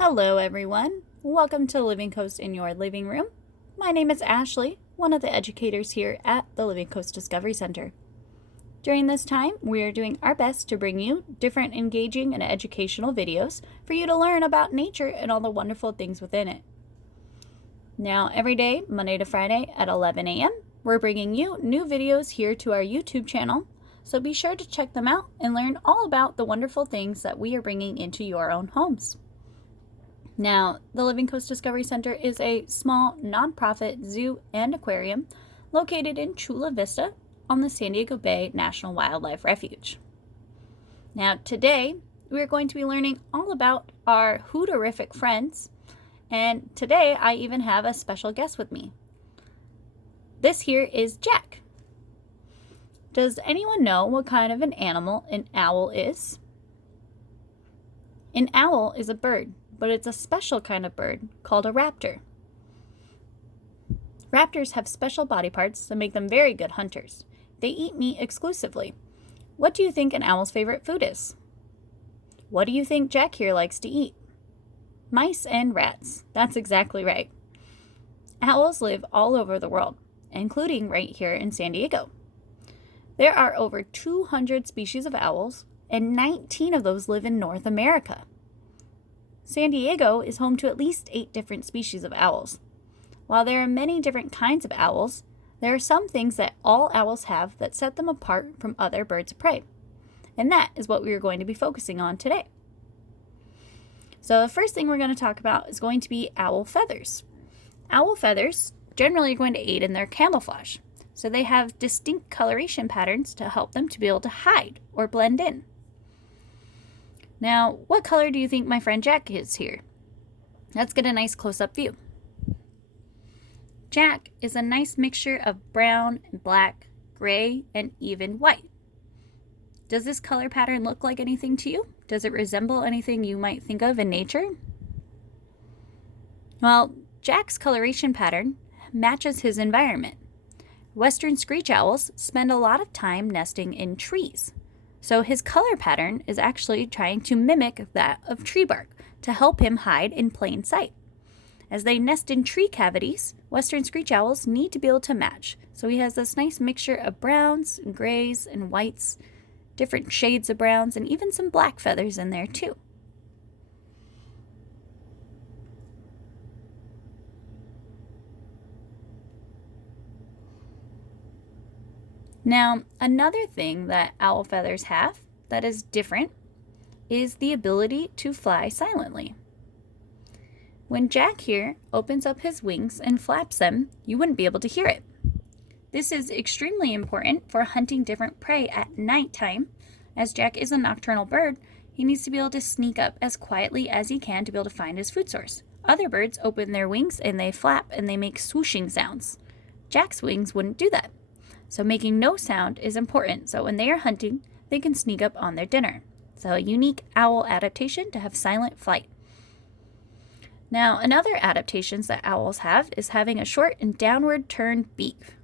Hello everyone, welcome to Living Coast in your living room. My name is Ashley, one of the educators here at the Living Coast Discovery Center. During this time, we are doing our best to bring you different engaging and educational videos for you to learn about nature and all the wonderful things within it. Now, every day, Monday to Friday at 11 a.m., we're bringing you new videos here to our YouTube channel, so be sure to check them out and learn all about the wonderful things that we are bringing into your own homes. Now, the Living Coast Discovery Center is a small nonprofit zoo and aquarium located in Chula Vista on the San Diego Bay National Wildlife Refuge. Now, today we are going to be learning all about our hoot-iful friends, and today I even have a special guest with me. This here is Jack. Does anyone know what kind of an animal an owl is? An owl is a bird, but it's a special kind of bird called a raptor. Raptors have special body parts that make them very good hunters. They eat meat exclusively. What do you think an owl's favorite food is? What do you think Jack here likes to eat? Mice and rats. That's exactly right. Owls live all over the world, including right here in San Diego. There are over 200 species of owls, and 19 of those live in North America. San Diego is home to at least 8 different species of owls. While there are many different kinds of owls, there are some things that all owls have that set them apart from other birds of prey. And that is what we are going to be focusing on today. So the first thing we're going to talk about is going to be owl feathers. Owl feathers generally are going to aid in their camouflage. So they have distinct coloration patterns to help them to be able to hide or blend in. Now, what color do you think my friend Jack is here? Let's get a nice close-up view. Jack is a nice mixture of brown and black, gray, and even white. Does this color pattern look like anything to you? Does it resemble anything you might think of in nature? Well, Jack's coloration pattern matches his environment. Western screech owls spend a lot of time nesting in trees. So his color pattern is actually trying to mimic that of tree bark to help him hide in plain sight. As they nest in tree cavities, western screech owls need to be able to match. So he has this nice mixture of browns and grays and whites, different shades of browns, and even some black feathers in there too. Now, another thing that owl feathers have that is different is the ability to fly silently. When Jack here opens up his wings and flaps them, you wouldn't be able to hear it. This is extremely important for hunting different prey at nighttime. As Jack is a nocturnal bird, he needs to be able to sneak up as quietly as he can to be able to find his food source. Other birds open their wings and they flap and they make swooshing sounds. Jack's wings wouldn't do that. So making no sound is important, so when they are hunting, they can sneak up on their dinner. So a unique owl adaptation to have silent flight. Now, another adaptations that owls have is having a short and downward turned beak.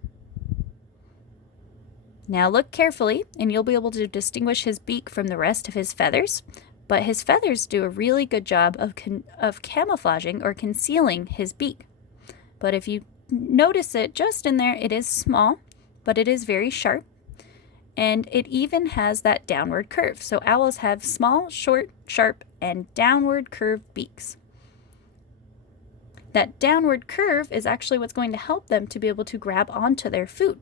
Now look carefully, and you'll be able to distinguish his beak from the rest of his feathers, but his feathers do a really good job of camouflaging or concealing his beak. But if you notice it just in there, it is small, but it is very sharp, and it even has that downward curve. So owls have small, short, sharp, and downward curved beaks. That downward curve is actually what's going to help them to be able to grab onto their food.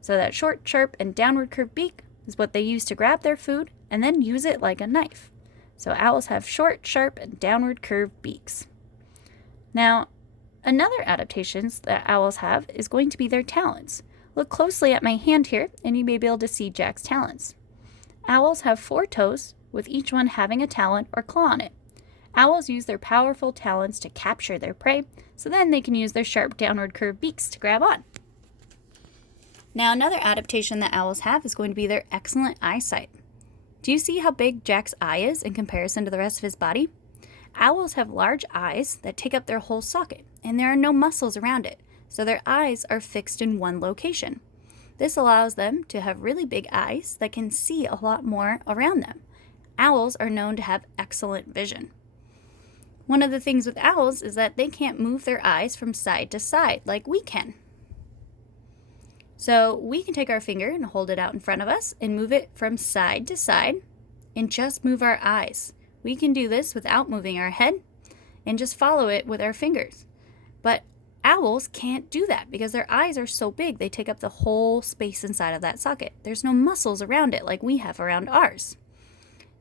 So that short, sharp, and downward curved beak is what they use to grab their food and then use it like a knife. So owls have short, sharp, and downward curved beaks. Now, another adaptations that owls have is going to be their talons. Look closely at my hand here, and you may be able to see Jack's talons. Owls have 4 toes, with each one having a talon or claw on it. Owls use their powerful talons to capture their prey, so then they can use their sharp downward curved beaks to grab on. Now, another adaptation that owls have is going to be their excellent eyesight. Do you see how big Jack's eye is in comparison to the rest of his body? Owls have large eyes that take up their whole socket, and there are no muscles around it. So their eyes are fixed in one location. This allows them to have really big eyes that can see a lot more around them. Owls are known to have excellent vision. One of the things with owls is that they can't move their eyes from side to side like we can. So we can take our finger and hold it out in front of us and move it from side to side and just move our eyes. We can do this without moving our head and just follow it with our fingers. But owls can't do that because their eyes are so big, they take up the whole space inside of that socket. There's no muscles around it like we have around ours.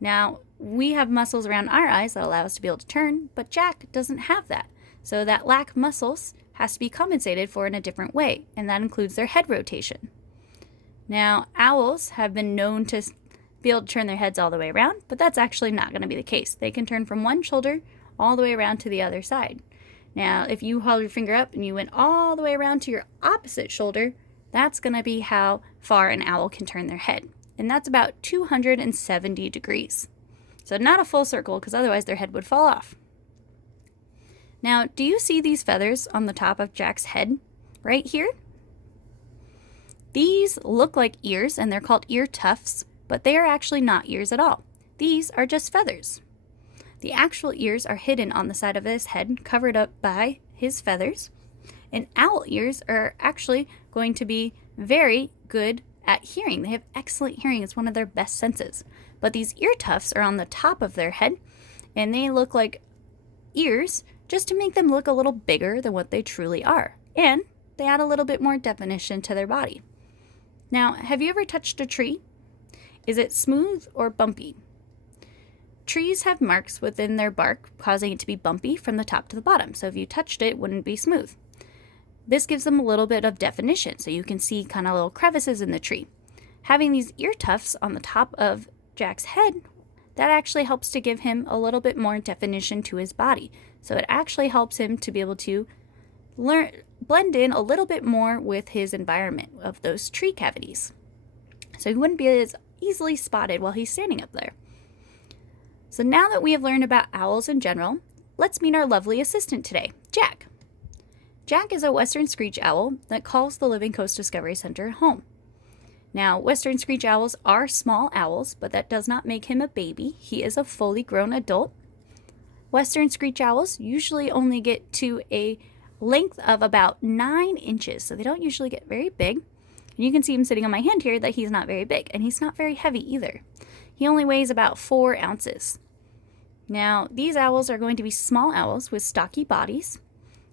Now, we have muscles around our eyes that allow us to be able to turn, but Jack doesn't have that. So that lack of muscles has to be compensated for in a different way, and that includes their head rotation. Now, owls have been known to be able to turn their heads all the way around, but that's actually not going to be the case. They can turn from one shoulder all the way around to the other side. Now, if you hold your finger up and you went all the way around to your opposite shoulder, that's going to be how far an owl can turn their head. And that's about 270 degrees. So not a full circle, because otherwise their head would fall off. Now, do you see these feathers on the top of Jack's head right here? These look like ears, and they're called ear tufts, but they are actually not ears at all. These are just feathers. The actual ears are hidden on the side of his head, covered up by his feathers. And owl ears are actually going to be very good at hearing. They have excellent hearing. It's one of their best senses. But these ear tufts are on the top of their head, and they look like ears just to make them look a little bigger than what they truly are. And they add a little bit more definition to their body. Now, have you ever touched a tree? Is it smooth or bumpy? Trees have marks within their bark, causing it to be bumpy from the top to the bottom. So if you touched it, it wouldn't be smooth. This gives them a little bit of definition, so you can see kind of little crevices in the tree. Having these ear tufts on the top of Jack's head, that actually helps to give him a little bit more definition to his body. So it actually helps him to be able to blend in a little bit more with his environment of those tree cavities. So he wouldn't be as easily spotted while he's standing up there. So now that we have learned about owls in general, let's meet our lovely assistant today, Jack. Jack is a western screech owl that calls the Living Coast Discovery Center home. Now, western screech owls are small owls, but that does not make him a baby. He is a fully grown adult. Western screech owls usually only get to a length of about 9 inches, so they don't usually get very big. And you can see him sitting on my hand here that he's not very big, and he's not very heavy either. He only weighs about 4 ounces. Now, these owls are going to be small owls with stocky bodies,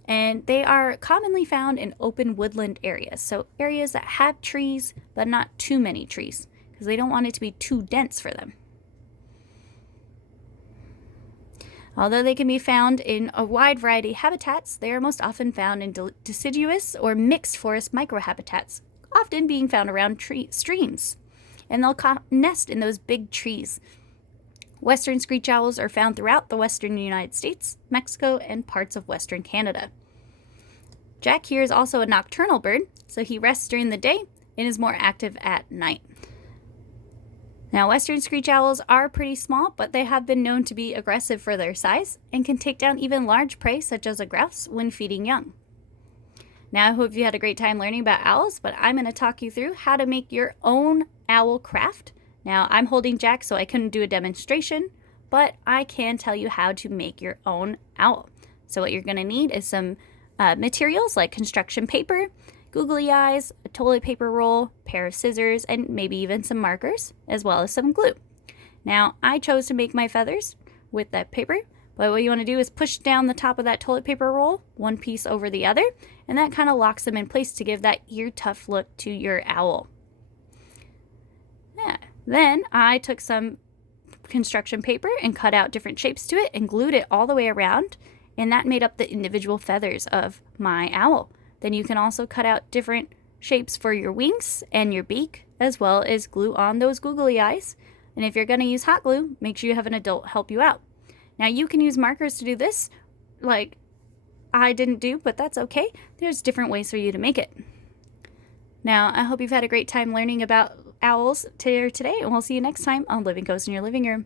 and they are commonly found in open woodland areas, so areas that have trees, but not too many trees, because they don't want it to be too dense for them. Although they can be found in a wide variety of habitats, they are most often found in deciduous or mixed forest microhabitats, often being found around streams. And they'll nest in those big trees. Western screech owls are found throughout the western United States, Mexico, and parts of western Canada. Jack here is also a nocturnal bird, so he rests during the day and is more active at night. Now, western screech owls are pretty small, but they have been known to be aggressive for their size and can take down even large prey such as a grouse when feeding young. Now, I hope you had a great time learning about owls, but I'm going to talk you through how to make your own owl craft. Now, I'm holding Jack, so I couldn't do a demonstration, but I can tell you how to make your own owl. So what you're going to need is some materials like construction paper, googly eyes, a toilet paper roll, pair of scissors, and maybe even some markers, as well as some glue. Now, I chose to make my feathers with that paper, but what you want to do is push down the top of that toilet paper roll, one piece over the other, and that kind of locks them in place to give that ear tuft look to your owl. Yeah. Then I took some construction paper and cut out different shapes to it and glued it all the way around, and that made up the individual feathers of my owl. Then you can also cut out different shapes for your wings and your beak, as well as glue on those googly eyes. And if you're going to use hot glue, make sure you have an adult help you out. Now, you can use markers to do this, like I didn't do, but that's okay. There's different ways for you to make it. Now, I hope you've had a great time learning about owls today, and we'll see you next time on Living Coast in Your Living Room.